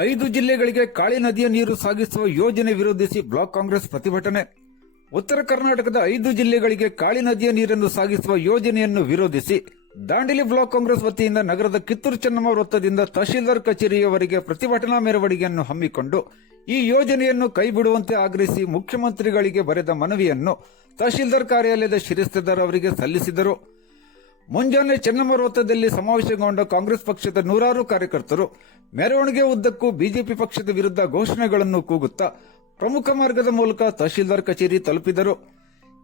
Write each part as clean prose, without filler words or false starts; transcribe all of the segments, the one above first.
5 ಜಿಲ್ಲೆಗಳಿಗೆ ಕಾಳಿ ನದಿಯ ನೀರು ಸಾಗಿಸುವ ಯೋಜನೆ ವಿರೋಧಿಸಿ ಬ್ಲಾಕ್ ಕಾಂಗ್ರೆಸ್ ಪ್ರತಿಭಟನೆ. ಉತ್ತರ ಕರ್ನಾಟಕದ 5 ಜಿಲ್ಲೆಗಳಿಗೆ ಕಾಳಿ ನದಿಯ ನೀರನ್ನು ಸಾಗಿಸುವ ಯೋಜನೆಯನ್ನು ವಿರೋಧಿಸಿ ದಾಂಡೇಲಿ ಬ್ಲಾಕ್ ಕಾಂಗ್ರೆಸ್ ವತಿಯಿಂದ ನಗರದ ಕಿತ್ತೂರು ಚೆನ್ನಮ್ಮ ವೃತ್ತದಿಂದ ತಹಶೀಲ್ದಾರ್ ಕಚೇರಿಯವರೆಗೆ ಪ್ರತಿಭಟನಾ ಮೆರವಣಿಗೆಯನ್ನು ಹಮ್ಮಿಕೊಂಡು ಈ ಯೋಜನೆಯನ್ನು ಕೈಬಿಡುವಂತೆ ಆಗ್ರಹಿಸಿ ಮುಖ್ಯಮಂತ್ರಿಗಳಿಗೆ ಬರೆದ ಮನವಿಯನ್ನು ತಹಶೀಲ್ದಾರ್ ಕಾರ್ಯಾಲಯದ ಶಿರಸ್ತೇದಾರ್ ಅವರಿಗೆ ಸಲ್ಲಿಸಿದರು. ಮುಂಜಾನೆ ಚೆನ್ನಮ್ಮ ವೃತ್ತದಲ್ಲಿ ಸಮಾವೇಶಗೊಂಡ ಕಾಂಗ್ರೆಸ್ ಪಕ್ಷದ ನೂರಾರು ಕಾರ್ಯಕರ್ತರು ಮೆರವಣಿಗೆ ಉದ್ದಕ್ಕೂ ಬಿಜೆಪಿ ಪಕ್ಷದ ವಿರುದ್ಧ ಘೋಷಣೆಗಳನ್ನು ಕೂಗುತ್ತಾ ಪ್ರಮುಖ ಮಾರ್ಗದ ಮೂಲಕ ತಹಶೀಲ್ದಾರ್ ಕಚೇರಿ ತಲುಪಿದರು.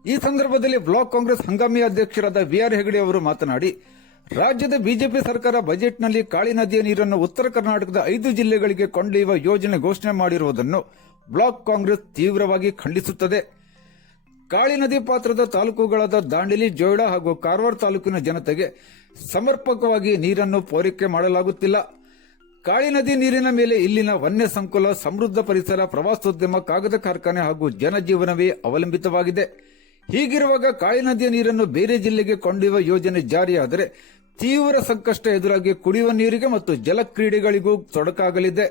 ಈ ಸಂದರ್ಭದಲ್ಲಿ ಬ್ಲಾಕ್ ಕಾಂಗ್ರೆಸ್ ಹಂಗಾಮಿ ಅಧ್ಯಕ್ಷರಾದ ವಿಆರ್ ಹೆಗಡೆ ಅವರು ಮಾತನಾಡಿ, ರಾಜ್ಯದ ಬಿಜೆಪಿ ಸರ್ಕಾರ ಬಜೆಟ್ನಲ್ಲಿ ಕಾಳಿ ನದಿಯ ನೀರನ್ನು ಉತ್ತರ ಕರ್ನಾಟಕದ 5 ಜಿಲ್ಲೆಗಳಿಗೆ ಕೊಂಡೊಯ್ಯುವ ಯೋಜನೆ ಘೋಷಣೆ ಮಾಡಿರುವುದನ್ನು ಬ್ಲಾಕ್ ಕಾಂಗ್ರೆಸ್ ತೀವ್ರವಾಗಿ ಖಂಡಿಸುತ್ತದೆ. ಕಾಳಿ ನದಿ ಪಾತ್ರದ ತಾಲೂಕುಗಳಾದ ದಾಂಡೇಲಿ, ಜೋಯಿಡಾ ಹಾಗೂ ಕಾರವಾರ ತಾಲೂಕಿನ ಜನತೆಗೆ ಸಮರ್ಪಕವಾಗಿ ನೀರನ್ನು ಪೂರೈಕೆ ಮಾಡಲಾಗುತ್ತಿಲ್ಲ. ಕಾಳಿ ನದಿ ನೀರಿನ ಮೇಲೆ ಇಲ್ಲಿನ ವನ್ಯ ಸಂಕುಲ, ಸಮೃದ್ಧ ಪರಿಸರ, ಪ್ರವಾಸೋದ್ಯಮ, ಕಾಗದ ಕಾರ್ಖಾನೆ ಹಾಗೂ ಜನಜೀವನವೇ ಅವಲಂಬಿತವಾಗಿದೆ. ಹೀಗಿರುವಾಗ ಕಾಳಿ ನದಿಯ ನೀರನ್ನು ಬೇರೆ ಜಿಲ್ಲೆಗೆ ಕೊಂಡೊಯ್ಯುವ ಯೋಜನೆ ಜಾರಿಯಾದರೆ ತೀವ್ರ ಸಂಕಷ್ಟ ಎದುರಾಗಿ ಕುಡಿಯುವ ನೀರಿಗೆ ಮತ್ತು ಜಲಕ್ರೀಡೆಗಳಿಗೂ ತೊಡಕಾಗಲಿದೆ.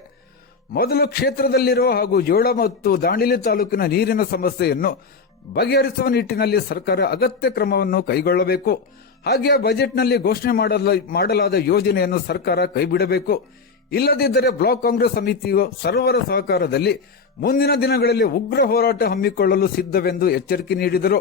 ಮೊದಲು ಕ್ಷೇತ್ರದಲ್ಲಿರುವ ಹಾಗೂ ಜೋಯಿಡಾ ಮತ್ತು ದಾಂಡೇಲಿ ತಾಲೂಕಿನ ನೀರಿನ ಸಮಸ್ಯೆಯನ್ನು ಬಗೆಹರಿಸುವ ನಿಟ್ಟಿನಲ್ಲಿ ಸರ್ಕಾರ ಅಗತ್ಯ ಕ್ರಮವನ್ನು ಕೈಗೊಳ್ಳಬೇಕು. ಹಾಗೆಯೇ ಬಜೆಟ್ನಲ್ಲಿ ಘೋಷಣೆ ಮಾಡಲಾದ ಯೋಜನೆಯನ್ನು ಸರ್ಕಾರ ಕೈಬಿಡಬೇಕು. ಇಲ್ಲದಿದ್ದರೆ ಬ್ಲಾಕ್ ಕಾಂಗ್ರೆಸ್ ಸಮಿತಿಯು ಸರ್ವರ ಸಹಕಾರದಲ್ಲಿ ಮುಂದಿನ ದಿನಗಳಲ್ಲಿ ಉಗ್ರ ಹೋರಾಟ ಹಮ್ಮಿಕೊಳ್ಳಲು ಸಿದ್ಧವೆಂದು ಎಚ್ಚರಿಕೆ ನೀಡಿದರು.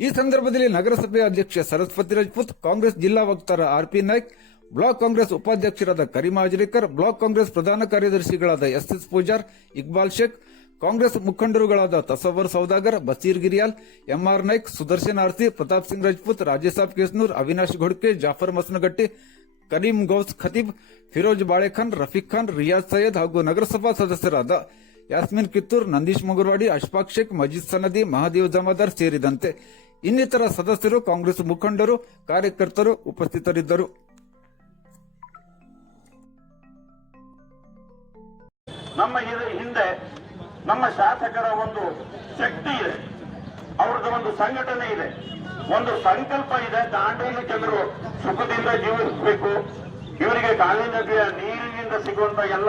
ಈ ಸಂದರ್ಭದಲ್ಲಿ ನಗರಸಭೆ ಅಧ್ಯಕ್ಷ ಸರಸ್ವತಿ ರಜಪೂತ್, ಕಾಂಗ್ರೆಸ್ ಜಿಲ್ಲಾ ವಕ್ತಾರ ಆರ್ಪಿ ನಾಯ್ಕ್, ಬ್ಲಾಕ್ ಕಾಂಗ್ರೆಸ್ ಉಪಾಧ್ಯಕ್ಷರಾದ ಕರೀಂ ಹಾಜರಿಕರ್, ಬ್ಲಾಕ್ ಕಾಂಗ್ರೆಸ್ ಪ್ರಧಾನ ಕಾರ್ಯದರ್ಶಿಗಳಾದ ಎಸ್ ಪೂಜಾರ್, ಇಕ್ಬಾಲ್ ಶೇಖ್, ಕಾಂಗ್ರೆಸ್ ಮುಖಂಡರುಗಳಾದ ತಸವರ್ ಸೌದಾಗರ್, ಬಸೀರ್ ಗಿರಿಯಾಲ್, ಎಂಆರ್ ನಾಯ್ಕ್, ಸುದರ್ಶನ್ ಆರ್ಸಿ, ಪ್ರತಾಪ್ ಸಿಂಗ್ ರಜಪೂತ್, ರಾಜೇಸಾಬ್ ಕೇಸ್ನೂರ್, ಅವಿನಾಶ್ ಘೋಡ್ಕೆ, ಜಾಫರ್ ಮಸನಗಟ್ಟಿ, ಕರೀಂ ಗೌಸ್ ಖತೀಬ್, ಫಿರೋಜ್ ಬಾಳೆಖಾನ್, ರಫೀಕ್ ಖಾನ್, ರಿಯಾಜ್ ಸೈಯದ್ ಹಾಗೂ ನಗರಸಭಾ ಸದಸ್ಯರಾದ ಯಾಸ್ಮಿನ್ ಕಿತ್ತೂರ್, ನಂದೀಶ್ ಮುಗುರ್ವಾಡಿ, ಅಶ್ಫಾಕ್ ಶೇಖ್, ಮಜೀದ್ ಸನದಿ, ಮಹಾದೇವ್ ಜಮಾದಾರ್ ಸೇರಿದಂತೆ ಇನ್ನಿತರ ಸದಸ್ಯರು, ಕಾಂಗ್ರೆಸ್ ಮುಖಂಡರು, ಕಾರ್ಯಕರ್ತರು ಉಪಸ್ಥಿತರಿದ್ದರು. ನಮ್ಮ ಹಿಂದೆ ನಮ್ಮ ಶಾಸಕರ ಒಂದು ಶಕ್ತಿ ಇದೆ, ಅವ್ರದ್ದು ಒಂದು ಸಂಘಟನೆ ಇದೆ, ಒಂದು ಸಂಕಲ್ಪ ಇದೆ. ದಾಂಡೇಲಿ ಜನರು ಸುಖದಿಂದ ಜೀವಿಸಬೇಕು, ಇವರಿಗೆ ಕಾಳಿ ನದಿಯ ನೀರಿನಿಂದ ಸಿಗುವಂತ ಎಲ್ಲ